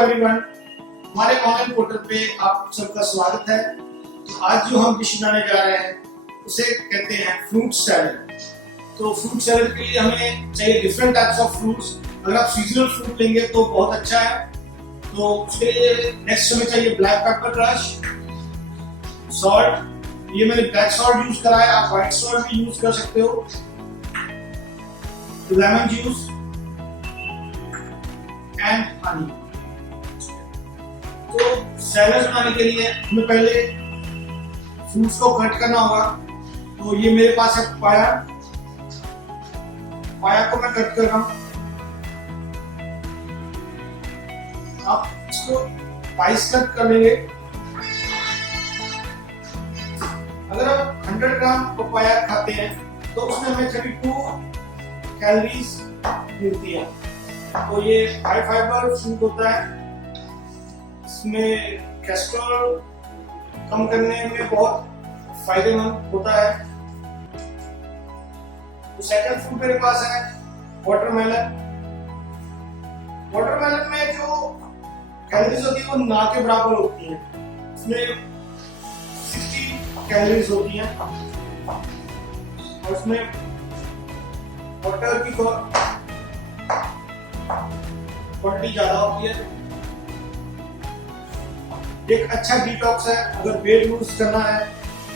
Everyone, हमारे online portal पे आप सबका स्वागत है। तो आज जो हम डिश बनाने जा रहे हैं उसे कहते हैं फ्रूट सैलेड। तो फ्रूट सैलेड के लिए हमें चाहिए डिफरेंट टाइप्स ऑफ फ्रूट्स। अगर आप सीजनल फ्रूट लेंगे तो बहुत अच्छा है। तो उसके लिए नेक्स्ट हमें चाहिए ब्लैक पेपर क्रश, सॉल्ट। ये मैंने ब्लैक सॉल्ट यूज करा है, आप व्हाइट सॉल्ट भी यूज कर सकते हो। Lemon juice and honey. तो सैलेड बनाने के लिए हमें पहले फ्रूट्स को कट करना होगा। तो ये मेरे पास है पाया को मैं कट कर रहा हूं। आप इसको स्पाइस कट कर लेंगे। अगर आप 100 ग्राम पपाया खाते हैं तो उसमें हमें 32 कैलोरीज मिलती है। तो ये हाई फाइबर फ्रूट होता है। इसमें कोलेस्ट्रॉल कम करने में बहुत फायदेमंद होता है। तो सेकंड फ्रूट मेरे पास है वाटरमेलन। वाटरमेलन में जो कैलोरीज होती है वो ना के बराबर होती है। इसमें 60 कैलोरीज होती हैं और इसमें वाटर की क्वांटिटी ज्यादा होती है। एक अच्छा डिटॉक्स है। अगर वेट लूज करना है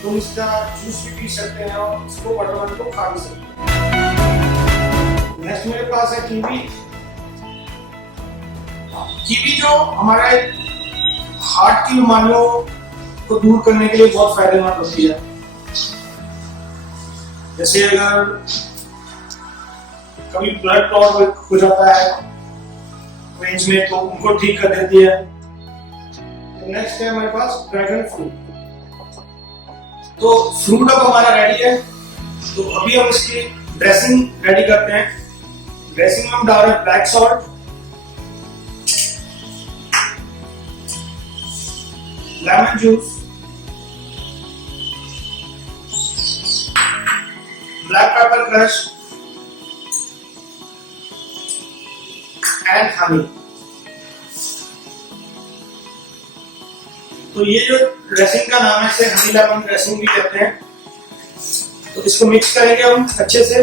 तो इसका जूस भी पी सकते हैं और इसको वाटरमेलन को खा भी सकते हैं। नेक्स्ट मेरे पास है कीवी। कीवी जो हमारे हार्ट की बीमारियों को दूर करने के लिए बहुत फायदेमंद होती है। जैसे अगर कभी ब्लड क्लॉट हो जाता है वेन्स में तो उनको ठीक कर देती है। नेक्स्ट है हमारे पास ड्रैगन फ्रूट। तो फ्रूट अब हमारा रेडी है। तो अभी हम इसकी ड्रेसिंग रेडी करते हैं। ड्रेसिंग में हम डाल रहे हैं black salt, lemon juice, black pepper crush and honey. तो ये जो ड्रेसिंग का नाम है इसे हनी लेमन ड्रेसिंग भी कहते हैं। तो इसको मिक्स करेंगे हम अच्छे से।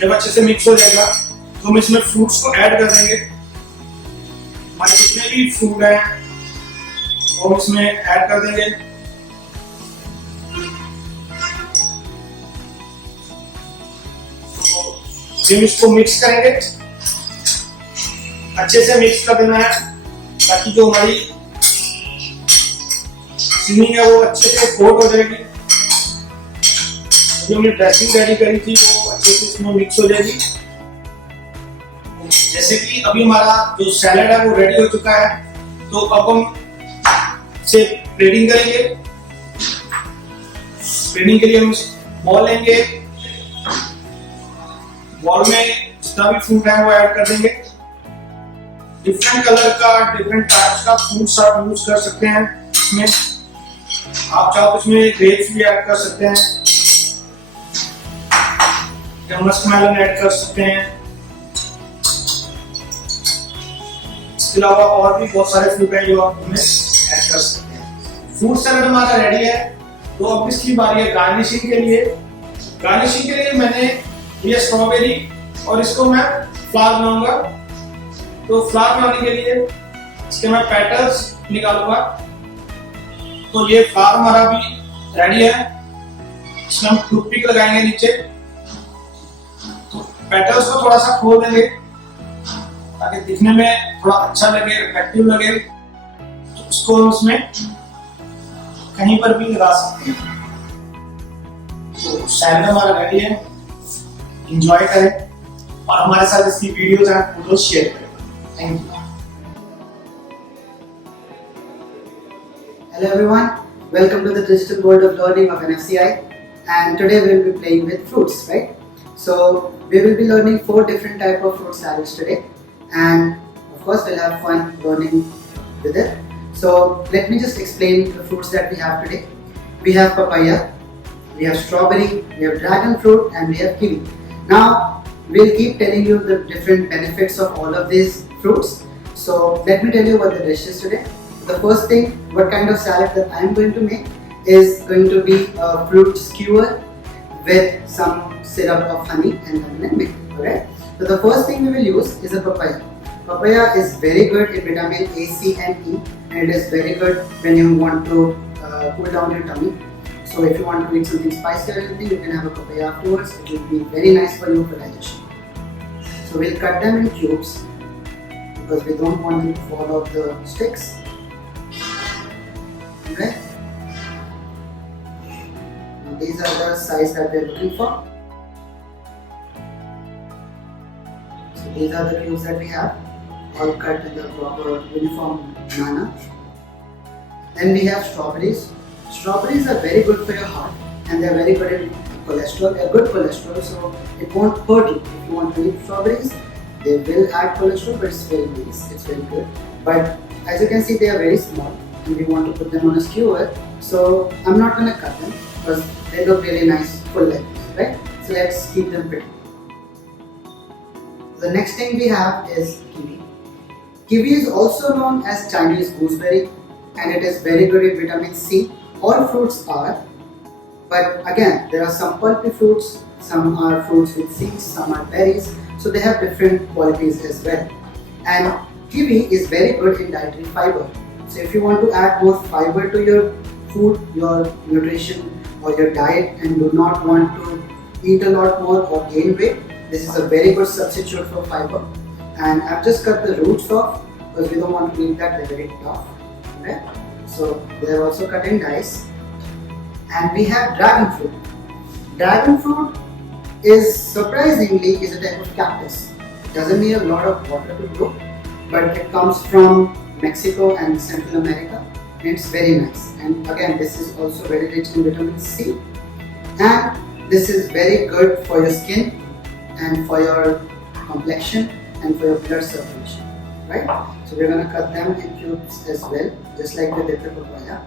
जब अच्छे से मिक्स हो जाएगा तो हम इसमें फ्रूट्स को ऐड कर देंगे। हमारे जितने भी फ्रूट हैं वो हम इसमें ऐड कर देंगे। तो जब इसको मिक्स करेंगे अच्छे से मिक्स कर देना है ताकि जो हमारी सीजनिंग है वो अच्छे से कोट हो जाएगी। जो हमने ड्रेसिंग रेडी करी थी वो अच्छे से इसमें मिक्स हो जाएगी। जैसे कि अभी हमारा जो सैलेड है वो रेडी हो चुका है। तो अब हम इसे प्लेटिंग करेंगे। प्लेटिंग के लिए हम बॉल लेंगे। बॉल में जितना भी फ्रूट है वो ऐड कर देंगे। डिफरेंट कलर का डिफरेंट टाइप्स का फ्रूट्स आप यूज कर सकते हैं इसमें। आप चाहो तो इसमें ग्रेप्स भी ऐड कर सकते हैं या मस्कमेलन ऐड कर सकते हैं। इसके अलावा और भी बहुत सारे फ्रूट हैं जो आप इसमें ऐड कर सकते हैं। फ्रूट सैलेड हमारा रेडी है। तो अब इसकी बारी है गार्निशिंग के लिए। गार्निशिंग के लिए मैंने ये स्ट्रॉबेरी और इसको मैं फ्लावर बनाऊंगा। तो फ्लावर बनाने के लिए इसके मैं पेटल्स निकालूंगा। तो ये फ्लावर हमारा भी रेडी है। इसमें हम टूथपिक लगाएंगे नीचे। तो पेटल्स को थोड़ा सा खोल देंगे ताकि दिखने में थोड़ा अच्छा लगे, अट्रैक्टिव लगे। तो इसको हम इसमें कहीं पर भी लगा सकते हैं। तो सैलेड हमारा रेडी है। एंजॉय करें और हमारे साथ इसकी वीडियोज एंड फोटोज शेयर करें। Thank you. Hello everyone, welcome to the digital world of learning of NFCI, and today we will be playing with fruits, right? So we will be learning 4 different type of fruit salads today, and of course we'll have fun learning with it. So let me just explain the fruits that we have today. We have papaya, we have strawberry, we have dragon fruit, and we have kiwi. Now we'll keep telling you the different benefits of all of these fruits. So let me tell you what the dish is today. The first thing, what kind of salad that I am going to make is going to be a fruit skewer with some syrup of honey and lemon and milk. Alright. So the first thing we will use is a papaya. Papaya is very good in vitamin A, C and E, and it is very good when you want to cool down your tummy. So if you want to eat something spicy or anything, you can have a papaya afterwards. It will be very nice for you for digestion. So we'll cut them in cubes because we don't want them to fall off the sticks. Okay. Now these are the size that we are looking for. So these are the cubes that we have, all cut in the proper uniform manner. Then we have strawberries. Strawberries are very good for your heart and they are very good in cholesterol, a good cholesterol, so it won't hurt you. If you want to eat strawberries, they will add cholesterol, but it's very nice, it's very good. But as you can see, they are very small and we want to put them on a skewer, so I'm not going to cut them because they look really nice full like this, right? So let's keep them pretty. The next thing we have is kiwi. Kiwi is also known as Chinese gooseberry and it is very good in vitamin C. All fruits are, but again there are some pulpy fruits, some are fruits with seeds, some are berries, so they have different qualities as well. And kiwi is very good in dietary fiber. So if you want to add more fiber to your food, your nutrition or your diet and do not want to eat a lot more or gain weight, this is a very good substitute for fiber. And I've just cut the roots off because we don't want to eat that, they're very tough. Okay? So they are also cut in dice. And we have dragon fruit. Dragon fruit is surprisingly is a type of cactus. It doesn't need a lot of water to grow, but it comes from Mexico and Central America. And it's very nice. And again, this is also very rich in vitamin C. And this is very good for your skin and for your complexion and for your blood circulation. Right? So we're going to cut them in cubes as well, just like we did the papaya.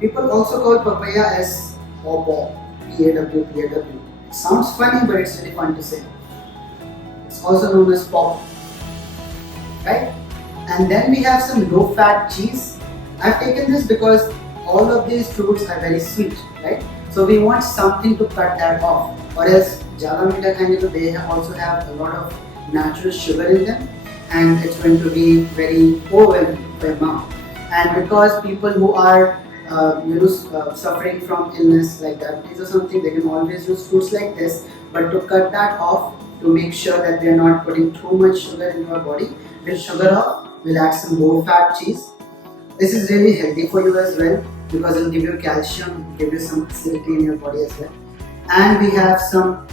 People also call papaya as pawpaw, P-A-W, P-A-W. It sounds funny, but it's really fun to say. It's also known as pawpaw, right? And then we have some low-fat cheese. I've taken this because all of these fruits are very sweet, right? So we want something to cut that off, or else ज़्यादा मीठा खाएंगे तो they also have a lot of natural sugar in them and it's going to be very overwhelming for your mouth. And because people who are suffering from illness like diabetes or something, they can always use fruits like this, but to cut that off, to make sure that they are not putting too much sugar in your body, we'll sugar off, we'll add some low fat cheese. This is really healthy for you as well because it will give you calcium, give you some acidity in your body as well. And we have some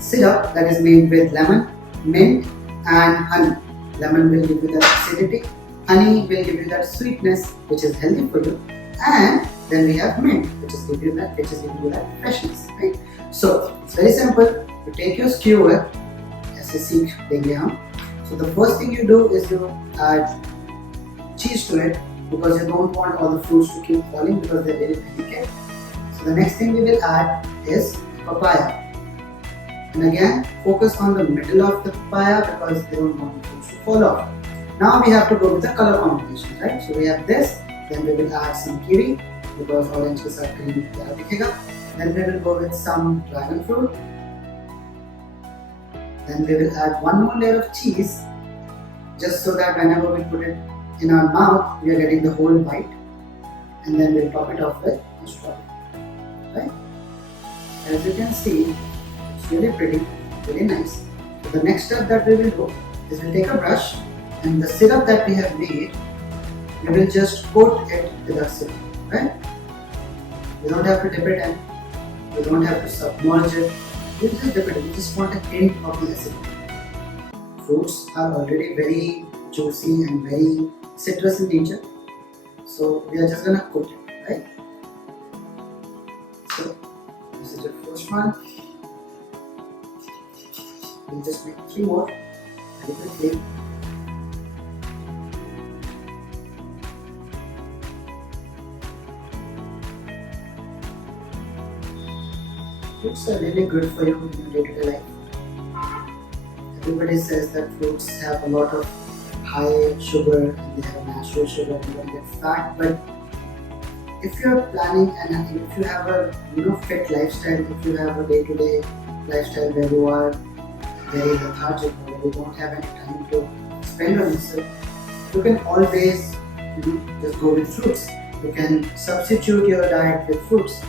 syrup that is made with lemon, mint and honey. Lemon will give you that acidity, honey will give you that sweetness which is healthy for you, and then we have mint which is giving you that freshness, right? So it's very simple. You take your skewer, ऐसे सीख देंगे हम. So the first thing you do is you add cheese to it because you don't want all the fruits to keep falling because they're very delicate. So the next thing we will add is papaya. And again, focus on the middle of the papaya because they don't want the fruits to fall off. Now we have to go with the color combination, right? So we have this, then we will add some kiwi because orange ke saath green pyara dikhega. Then we will go with some dragon fruit. Then we will add one more layer of cheese just so that whenever we put it in our mouth, we are getting the whole bite. And then we'll top it off with a strawberry, right? As you can see, it's really pretty, really nice. So the next step that we will do is we'll take a brush and the syrup that we have made, we will just coat it with our syrup, right? We don't have to dip it in, we don't have to submerge it, we just dip it in, we just want a hint of the acidity. Fruits are already very juicy and very citrus in nature, so we are just gonna coat it, right? So this is the first one. We'll just make 3 more very quickly. fruits are really good for you in your day-to-day life. Everybody says that fruits have a lot of high sugar and they have natural sugar and you don't get fat, but if you're planning and if you have a fit lifestyle, if you have a day-to-day lifestyle where you are very lethargic or where you don't have any time to spend on yourself, you can always just go with fruits. You can substitute your diet with fruits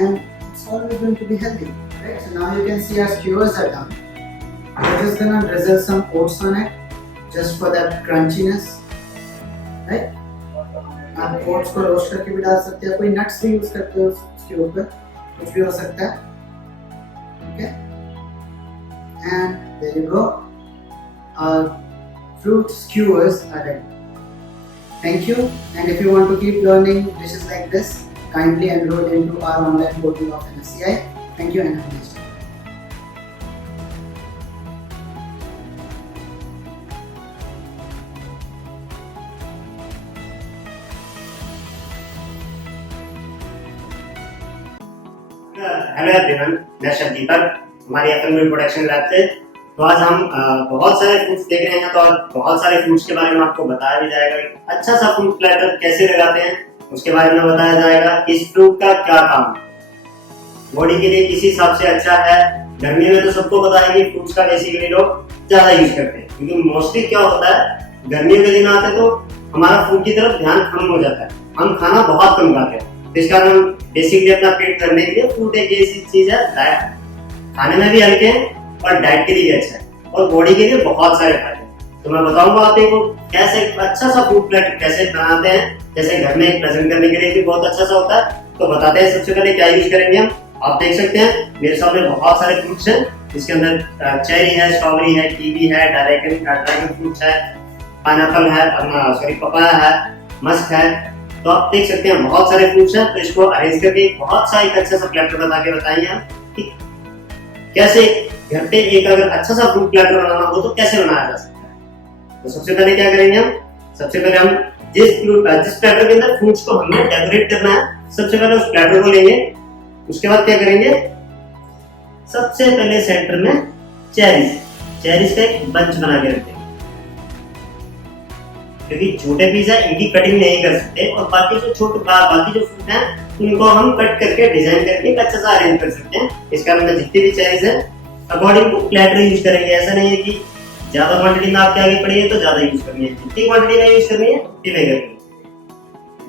and it's always going to be healthy, right? So now you can see our skewers are done. We're just gonna drizzle some oats on it just for that crunchiness, right? आप oats को roast करके भी डाल सकते हैं, कोई nuts भी use करते हो उसके ऊपर, कुछ भी हो सकता है, okay? And there you go. Our fruit skewers are ready. Thank you, and if you want to keep learning dishes like this, kindly enroll into our online portal of NSCI. Thank you and have a nice day. Hello everyone, मैं दीपक हमारी FMV production lab से। तो आज हम बहुत सारे fruits देख रहे हैं, तो आज बहुत सारे फ्रूट्स के बारे में आपको बताया भी जाएगा। अच्छा सा फ्रूट प्लेटर कैसे लगाते हैं उसके बारे में बताया जाएगा। इस फ्रूट का क्या काम, बॉडी के लिए किस हिसाब से अच्छा है। गर्मी में तो सबको पता है कि फ्रूट्स का बेसिकली लोग ज्यादा यूज करते हैं, क्योंकि मोस्टली क्या होता है, गर्मियों के दिन आते तो हमारा फूड की तरफ ध्यान कम हो जाता है, हम खाना बहुत कम खाते हैं। इस कारण बेसिकली अपना पेट भरने के लिए फ्रूट एक ऐसी चीज है, डाइट खाने में भी हल्के हैं और डाइट के लिए भी अच्छा है और बॉडी के लिए बहुत सारे फायदे हैं। तो मैं बताऊंगा आपको कैसे अच्छा सा फ्रूट प्लेट कैसे बनाते हैं, जैसे घर में प्रेजेंट करने के लिए भी बहुत अच्छा सा होता है। तो बताते हैं सबसे पहले क्या यूज करेंगे हम। आप देख सकते हैं मेरे सामने बहुत सारे फ्रूट्स हैं, इसके अंदर चेरी है, स्ट्रॉबेरी है, कीवी है, ड्रैगन फ्रूट्स है, पाइनएप्पल है, सॉरी पपाया है, मस्क है। तो आप देख सकते हैं बहुत सारे फ्रूट्स हैं। तो इसको अरेंज करके बहुत सा एक अच्छा सा प्लेटर बता के बताइए हम कि कैसे घर पे एक अगर अच्छा सा फ्रूट प्लेटर बनाना हो तो कैसे बनाया जा सकता है। तो सबसे पहले क्या करेंगे हम, सबसे पहले हम जिस प्लेटर के अंदर फ्रूट्स को हमने डेकोरेट करना है, सबसे पहले उस प्लेटर को लेंगे। उसके बाद क्या करेंगे, सबसे पहले सेंटर में चेरीज का एक बंच बना के रखेंगे, क्योंकि छोटे पीस है इनकी कटिंग नहीं कर सकते और बाकी जो फ्रूट हैं उनको हम कट करके डिजाइन करके अच्छा सा अरेंज कर सकते हैं। इस कारण में जितनी भी चेरीज है अकॉर्डिंग टू प्लेटर यूज करेंगे। ऐसा नहीं है कि ज्यादा क्वांटिटी में आपके आगे पड़ी है तो ज्यादा यूज करनी है, जितनी क्वांटिटी में यूज करनी है उतनी में करनी है,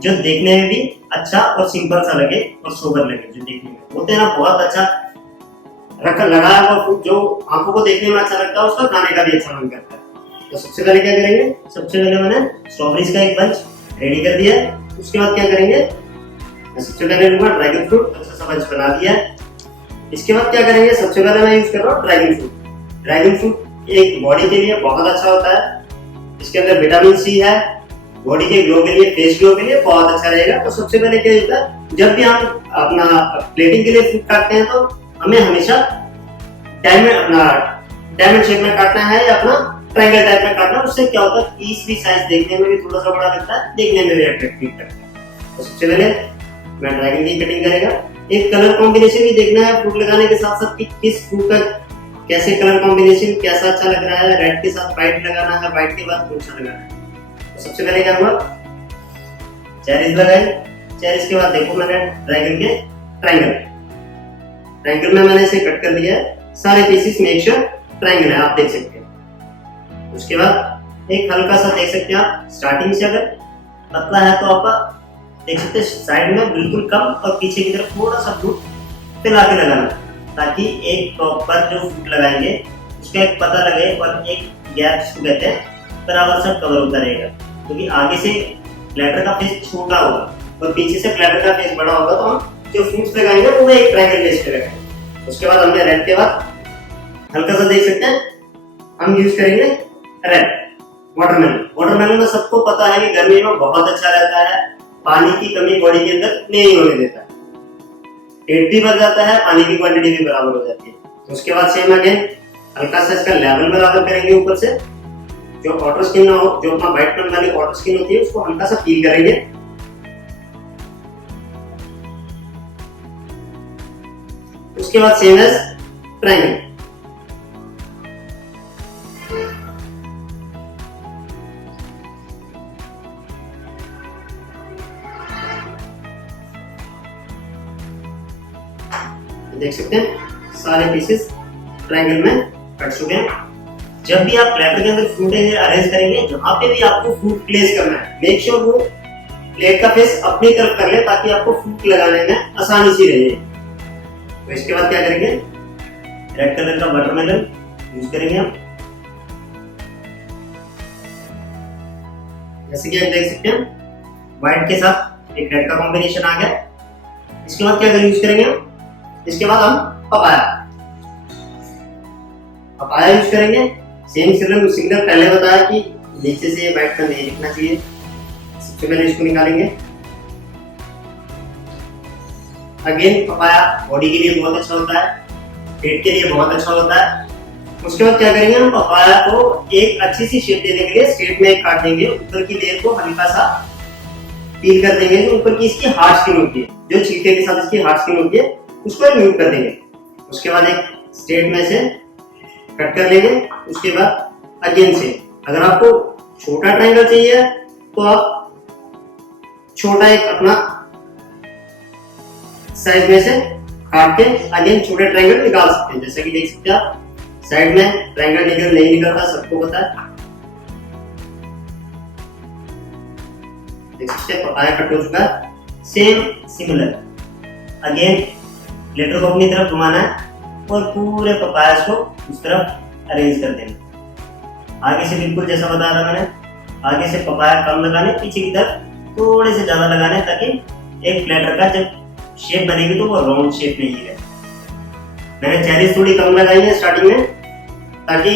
जो देखने में भी अच्छा और सिंपल सा लगे और सोबर लगे। जो देखने में होते हैं ना बहुत अच्छा लगाया हुआ फ्रूट जो आंखों को देखने में अच्छा लगता है, उसका खाने का भी अच्छा मन करता है। तो सबसे पहले क्या करेंगे, सबसे पहले मैंने स्ट्रॉबेरीज का एक बंच रेडी कर दिया है। उसके बाद क्या करेंगे, सबसे पहले लूंगा ड्रैगन फ्रूट, अच्छा सा बंच बना दिया है। इसके बाद क्या करेंगे, सबसे पहले मैं यूज कर रहा हूँ ड्रैगन फ्रूट। ड्रैगन फ्रूट एक बॉडी के लिए बहुत अच्छा होता है, इसके अंदर विटामिन सी है, बॉडी के ग्लो के लिए, फेस ग्लो के लिए बहुत अच्छा रहेगा। तो सबसे पहले क्या होता है, जब भी हम अपना प्लेटिंग के लिए फ्रूट काटते हैं तो हमें हमेशा डायमंड शेप में काटना है या अपना ट्रायंगल टाइप में काटना। उससे क्या होता है, पीस भी साइज देखने में भी थोड़ा सा बड़ा लगता है, देखने में भी अट्रैक्टिव लगता है। तो सबसे पहले मैं ड्रैगन की कटिंग करेगा। एक कलर कॉम्बिनेशन भी देखना है फ्रूट लगाने के साथ साथ कि किस फ्रूट का कैसे कलर कॉम्बिनेशन कैसा अच्छा लग रहा है। रेड के साथ व्हाइट लगाना है, व्हाइट के बाद कौन सा लगाना है। तो सबसे पहले क्या हुआ, चेरीज लगाई। चेरीज के बाद देखो मैंने ड्रैगन के ट्रायंगल में मैंने इसे कट कर लिया है। सारे पीसेस में एक ट्रायंगल है, आप देख सकते हैं। उसके बाद एक हल्का सा देख सकते हैं आप, स्टार्टिंग से अगर पतला है तो आप देख सकते हैं साइड में बिल्कुल कम और पीछे की तरफ थोड़ा सा फ्रूट फैला के लगाना, ताकि एक प्रॉपर जो फ्रूट लगाएंगे उसका एक पता लगे और एक गैप जिसको कहते हैं बराबर सा कवर होता रहेगा। क्योंकि आगे से प्लेटर का फेस छोटा होगा और पीछे से प्लेटर का फेस बड़ा होगा, तो हम जो फ्रूट्स लगाएंगे वो एक ट्रायंगल बेस पे लगाएंगे। उसके बाद हमने रेड के बाद हल्का सा देख सकते हैं हम यूज करेंगे रेड वाटरमेलन में सबको पता है कि गर्मी में बहुत अच्छा रहता है, पानी की कमी बॉडी के अंदर नहीं होने देता है, पेट भी भर जाता है, पानी की क्वांटिटी भी बराबर हो जाती है। तो उसके बाद सेम अगेन हल्का सा इसका लेवल बराबर करेंगे। ऊपर से जो वाटर स्किन हो, जो अपना व्हाइट कलर वाली वाटर स्किन होती है, उसको हल्का सा पील करेंगे। उसके बाद सेम एज ट्रायंगल। देख सकते हैं सारे पीसेस ट्रायंगल में कट चुके हैं। जब भी आप प्लेटर के अंदर फ्रूट अरेंज करेंगे, जहां पे भी आपको फ्रूट प्लेस करना है, मेक श्योर वो प्लेट का फेस अपनी तरफ कर ले ताकि आपको फ्रूट लगाने में आसानी सी रहे। तो इसके बाद क्या करेंगे, रेड कलर का वाटरमेलन यूज करेंगे हम। जैसे कि आप देख सकते हैं व्हाइट के साथ एक रेड का कॉम्बिनेशन आ गया। इसके बाद क्या यूज करेंगे हम, इसके बाद हम पपाया यूज करेंगे। सेम सिग्नल पहले बताया कि नीचे से व्हाइट का नहीं दिखना चाहिए। सबसे पहले इसको निकालेंगे। अगेन पपाया बॉडी के लिए बहुत अच्छा होता है, पेट के लिए बहुत अच्छा होता है। उसके बाद क्या करेंगे, हम पपाया को एक अच्छी सी शेप देने के लिए स्ट्रेट में काट देंगे। ऊपर की लेयर को हल्का सा पील कर देंगे। जो ऊपर की इसकी हार्ड स्किन होती है, जो छिलके के साथ इसकी हार्ड स्किन होती है, उसको रिमूव कर देंगे। उसके बाद एक स्ट्रेट में से कट कर लेंगे। उसके बाद अगेन से अगर आपको छोटा ट्रायंगल चाहिए तो आप छोटा एक अपना साइज में से काट के अगेन छोटे ट्रायंगल निकाल सकते हैं। जैसे कि देख सकते हैं आप साइड में ट्रायंगल नहीं निकलता, सबको पता है। देख सकते हैं पपाया कट हो चुका है। सेम सिमिलर अगेन प्लेटर को अपनी तरफ घुमाना है और पूरे पपाया को उस तरफ अरेंज कर देना। आगे से बिल्कुल जैसा बताया था मैंने, आगे से पपाया कम लगाने, पीछे की तरफ थोड़े से ज्यादा लगाने ताकि एक प्लेटर का जब शेप बनेगी तो वो राउंड शेप में ही रहे। मैंने चेरीज थोड़ी कम लगाई है स्टार्टिंग में, ताकि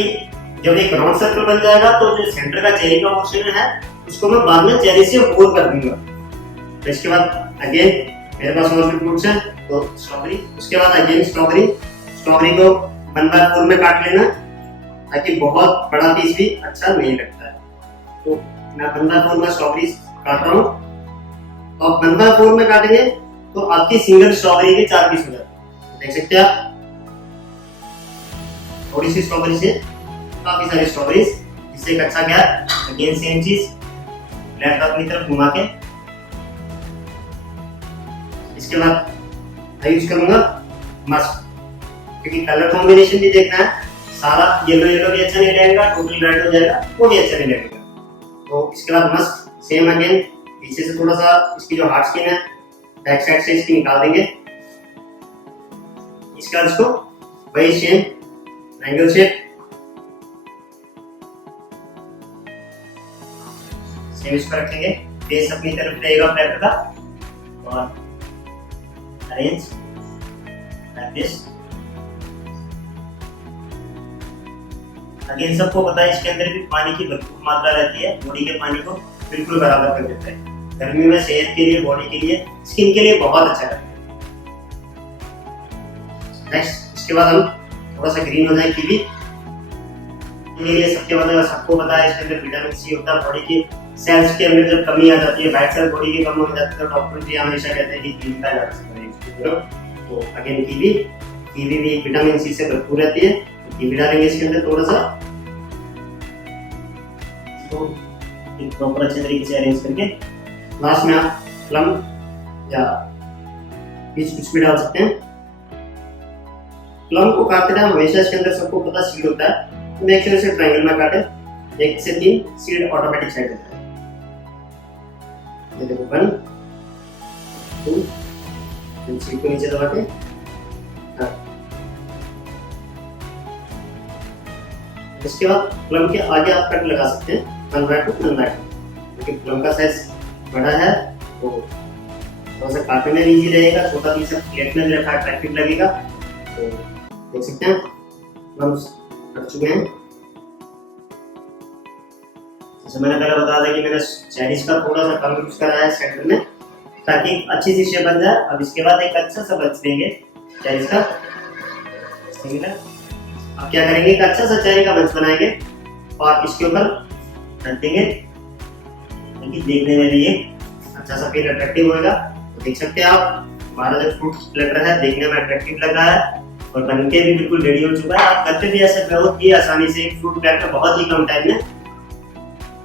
जब एक राउंड सर्कल बन जाएगा तो जो सेंटर का चेरी का पोर्शन है उसको मैं बाद में चेरी से होल कर दूंगा। तो इसके बाद अगेन मेरे पास और भी फ्रूट्स हैं, तो स्ट्रॉबेरी। उसके बाद अगेन स्ट्रॉबेरी को 1/4 में काट लेना ताकि बहुत बड़ा पीस भी अच्छा नहीं लगता है। तो मैं 1/4 में स्ट्रॉबेरी काट रहा हूँ। तो आप 1/4 में काटेंगे तो आपकी सिंगल स्ट्रॉबेरी के 4 पीस हो जाते हैं। देख सकते हैं आप, थोड़ी सी स्ट्रॉबेरी से काफी सारी स्ट्रॉबेरीज, जिससे एक अच्छा क्या अगेन सेम चीज प्लेट अपनी तरफ घुमा के। इसके बाद मैं यूज करूंगा मस्क, क्योंकि कलर कॉम्बिनेशन भी देखना है। सारा येलो भी अच्छा नहीं लगेगा, टोटल रेड हो जाएगा, वो भी अच्छा नहीं लगेगा। तो इसके बाद मस्क सेम अगेन पीछे से थोड़ा सा इसकी जो हार्ड स्किन है बैक साइड से इसकी निकाल देंगे। इसके बाद इसको वही सेम ट्रायंगल शेप सेम इसको रखेंगे। फेस अपनी तरफ रहेगा प्लेटर का और अरेंज लाइक दिस। अगेन सबको पता है इसके अंदर भी पानी की भरपूर मात्रा रहती है, बॉडी के पानी को बिल्कुल बराबर कर देता है। गर्मी में सेहत के लिए, बॉडी के लिए, स्किन के लिए बहुत अच्छा रहता है। नेक्स्ट इसके बाद हम थोड़ा सा ग्रीन हो जाए कीवी। ये सबको पता है इसके अंदर विटामिन सी होता है। बॉडी की सेल्स के अंदर जब कमी आ जाती है, व्हाइट सेल बॉडी की कम हो जाती है, तो डॉक्टर भी हमेशा कहते हैं कि कीवी खाया जा सकता है। तो अगेन कीवी भी विटामिन सी से भरपूर रहती है। कीवी डालेंगे इसके अंदर थोड़ा सा, तो एक प्रॉपर अच्छे तरीके से अरेंज करके लास्ट में आप प्लम या पीच कुछ भी डाल सकते हैं। प्लम को काटते टाइम हमेशा इसके अंदर सबको पता सीड होता है, तो मेक श्योर इसे ट्रायंगल में काटे। 1 से 3 सीड ऑटोमेटिक साइड होता है। ये देखो 1 2 सीड को नीचे दबा के इसके बाद प्लम के आगे आप कट लगा सकते हैं 1/2 क्योंकि प्लम का साइज बड़ा है तो थोड़ा सा काटने में इजी रहेगा। छोटा पीस प्लेट में भी रखा अट्रैक्टिव लगेगा। तो देख सकते हैं प्लम्स कट चुके हैं। जैसे मैंने पहले बताया था कि मैंने चेरीज का थोड़ा सा कम यूज करा है सेंटर में ताकि अच्छी सी शेप बन जाए। अब इसके बाद एक अच्छा सा बच देंगे चेरीज का। अब क्या करेंगे, एक अच्छा सा चेरी का बंच बनाएंगे और इसके ऊपर रख देंगे ताकि देखने में भी एक अच्छा सा फील अट्रैक्टिव होगा। तो देख सकते हैं आप हमारा जो फ्रूट प्लेटर है देखने में अट्रैक्टिव लग रहा है और बनके भी बिल्कुल रेडी हो चुका है। आप घर पे भी ऐसे बहुत ही आसानी से एक फ्रूट प्लेटर बहुत ही कम टाइम में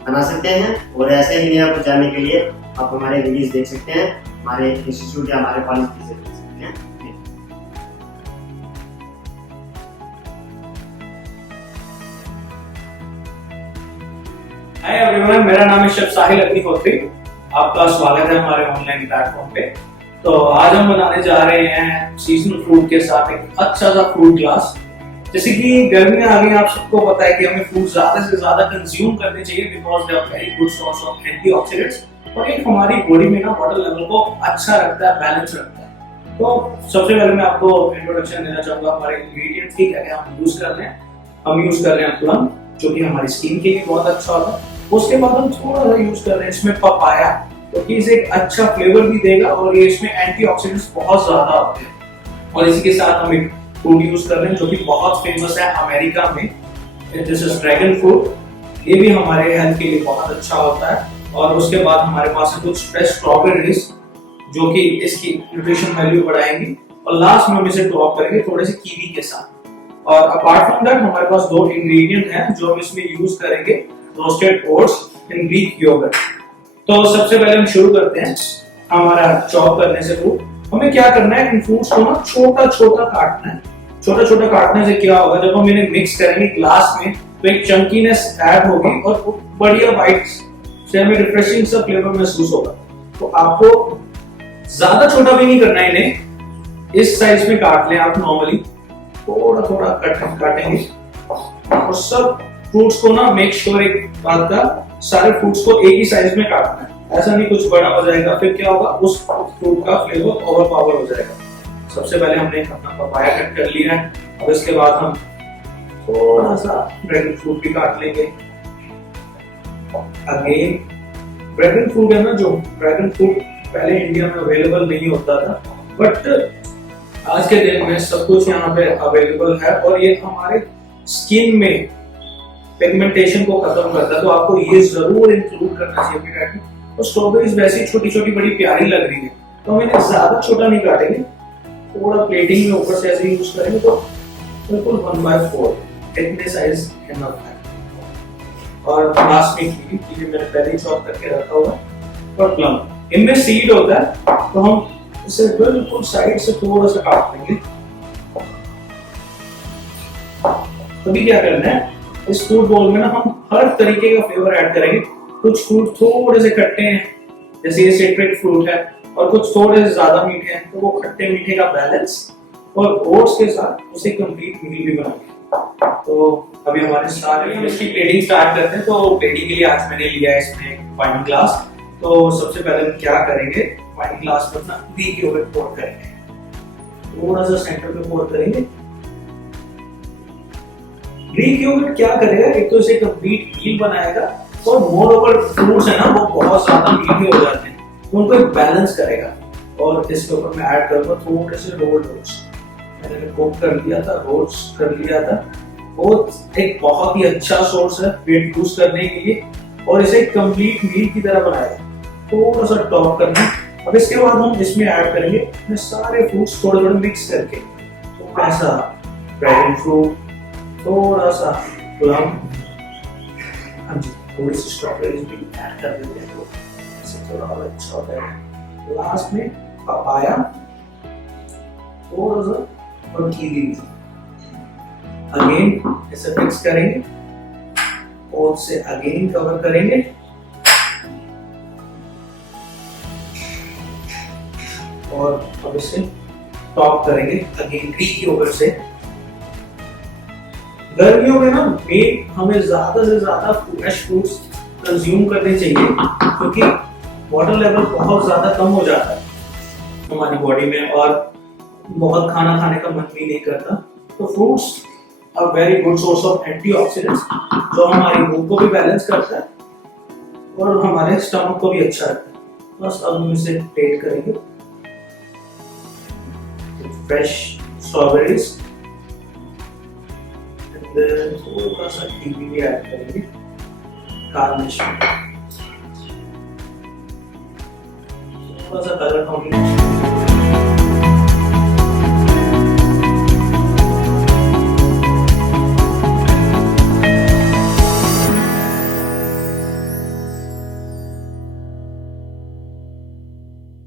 बना सकते हैं। और ऐसे ही नया कुछ जानने के लिए आप हमारे वीडियोस देख सकते हैं, हमारे इंस्टीट्यूट या हमारे कॉलेज विजिट कर सकते हैं। हाय एवरीवन, मेरा नाम है शेफ साहिल अग्निहोत्री। आपका स्वागत है हमारे ऑनलाइन प्लेटफॉर्म पे। तो आज हम बनाने जा रहे हैं सीजनल फ्रूट के साथ एक अच्छा सा फ्रूट ग्लास। जैसे कि गर्मियां आ गई, आप सबको पता है कि हमें फ्रूट ज्यादा से ज्यादा कंज्यूम करने चाहिए because they are very good source of antioxidants और एक हमारी बॉडी में ना वाटर लेवल को अच्छा रखता है, बैलेंस रखता है। तो सबसे पहले मैं आपको इंट्रोडक्शन देना चाहूंगा हमारे इंग्रेडिएंट्स की, क्या क्या हम यूज कर रहे हैं। हम यूज कर रहे हैं प्लम, जो कि हमारी स्किन के लिए बहुत अच्छा होता है। उसके बाद हम थोड़ा सा यूज कर रहे हैं इसमें पपाया, क्योंकि इसे एक अच्छा फ्लेवर भी देगा और ये इसमें एंटीऑक्सीडेंट्स बहुत ज्यादा होते हैं। और इसी के साथ हम एक फ्रूट यूज कर रहे हैं जो कि बहुत फेमस है अमेरिका में, दिस इज ड्रैगन फ्रूट। ये भी हमारे हेल्थ के लिए बहुत अच्छा होता है। और उसके बाद हमारे पास है कुछ फ्रेश स्ट्रॉबेरीज जो कि इसकी न्यूट्रिशन वैल्यू बढ़ाएंगी। और लास्ट में हम इसे टॉप करेंगे थोड़े से कीवी के साथ। और अपार्ट फ्रॉम दैट हमारे पास दो इंग्रेडिएंट हैं जो हम इसमें यूज करेंगे, roasted oats and Greek yoghurt. तो सबसे पहले हम शुरू करते हैं हमारा चॉप करने से फ्रूट। हमें क्या करना है, इन फ्रूट्स को ना छोटा छोटा काटना है। छोटा छोटा काटने से क्या होगा, जब हम इन्हें मिक्स करेंगे ग्लास में तो एक चंकीनेस ऐड होगी और बढ़िया वाइट से हमें रिफ्रेशिंग सा फ्लेवर महसूस होगा। तो आपको ज्यादा छोटा भी नहीं करना है, इन्हें इस साइज में काट लें आप नॉर्मली, थोड़ा थोड़ा काटेंगे। और सब फ्रूट्स को ना मेक श्योर एक बात का, सारे फ्रूट्स को एक ही साइज में काटना है। ऐसा नहीं कुछ बड़ा हो जाएगा, फिर क्या होगा, उस फ्रूट का फ्लेवर ओवरपावर हो जाएगा। सबसे पहले हमने अपना पपाया कट कर लिया है। अब इसके बाद हम थोड़ा सा ड्रैगन फ्रूट भी काट लेंगे। अगेन ड्रैगन फ्रूट है ना, जो ड्रैगन फ्रूट पहले इंडिया में अवेलेबल नहीं होता था, बट आज के दिन में सब कुछ यहाँ पे अवेलेबल है और ये हमारे स्किन में पिगमेंटेशन को खत्म करता है। तो आपको ये जरूर इंक्लूड करना चाहिए अपनी डाइट में। और स्ट्रॉबेरीज वैसे छोटी छोटी बड़ी प्यारी लग रही है, तो हम इन्हें ज्यादा छोटा नहीं काटेंगे, थोड़ा प्लेटिंग में ऊपर से ऐसे यूज करेंगे तो बिल्कुल 1/4 इतने साइज इनफ है। और लास्ट में कीवी मैंने पहले ही चॉप करके रखा हुआ है। और प्लम, इनमें सीड होता है तो हम इसे बिल्कुल साइड से थोड़ा सा काट देंगे। तभी क्या करना है, इस फ्रूट बोल में ना हम हर तरीके का फ्लेवर ऐड करेंगे। कुछ फ्रूट थोड़े से खट्टे हैं, जैसे ये सिट्रिक फ्रूट है, और कुछ थोड़े से ज्यादा मीठे हैं, तो वो खट्टे मीठे का बैलेंस और ओट्स के साथ उसे कंप्लीट मील भी बनाएंगे। तो अभी हमारे सारे हम इसकी प्लेटिंग स्टार्ट करते हैं। तो प्लेटिंग के लिए आज मैंने लिया है इसमें वाइन ग्लास। तो सबसे पहले हम क्या करेंगे, वाइन ग्लास पर ना ग्रीक योगर्ट पोर करेंगे, थोड़ा सा सेंटर पे पोर करेंगे। ग्रीक योगर्ट क्या करेगा, एक तो इसे कंप्लीट मील बनाएगा और मोर ओवर फ्रूट्स है ना वो बहुत ज्यादा मीठे हो जाते हैं, तो उनको एक बैलेंस करेगा। और इसके ऊपर मैं ऐड करूंगा थोड़े से रोल्ड ओट्स। मैंने कुक कर लिया था, रोस्ट कर लिया था। ओट्स एक बहुत ही अच्छा सोर्स है वेट लूज करने के लिए और इसे कंप्लीट मील की तरह बनाएगा। थोड़ा सा टॉप करना है। अब इसके बाद हम इसमें ऐड करेंगे अपने सारे फ्रूट्स थोड़े थोड़े मिक्स करके, थोड़ा सा ड्रैगन फ्रूट, थोड़ा सा प्लम, हाँ जी, थोड़ी सी स्ट्रॉबेरीज भी ऐड कर देते हैं तो इससे थोड़ा और अच्छा होता है। लास्ट में पपाया, थोड़ा सा और कीवी। अगेन इसे मिक्स करेंगे और से अगेन कवर करेंगे। और अब इसे टॉप करेंगे अगेन ग्रीक योगर्ट से। गर्मियों में ना हमें ज्यादा से ज्यादा फ्रेश फ्रूट्स कंज्यूम करने चाहिए, क्योंकि वाटर लेवल बहुत ज्यादा कम हो जाता है हमारी बॉडी में और बहुत खाना खाने का मन भी नहीं करता। तो fruits are very good source of antioxidants, जो हमारी भूख को भी बैलेंस करता है और हमारे स्टमक को भी अच्छा रखता है। बस अब हम इसे प्लेट करेंगे। फ्रेश स्ट्रॉबेरीज, थोड़ा सा कीवी भी ऐड करेंगे गार्निश में, थोड़ा सा कलर कॉम्बिनेशन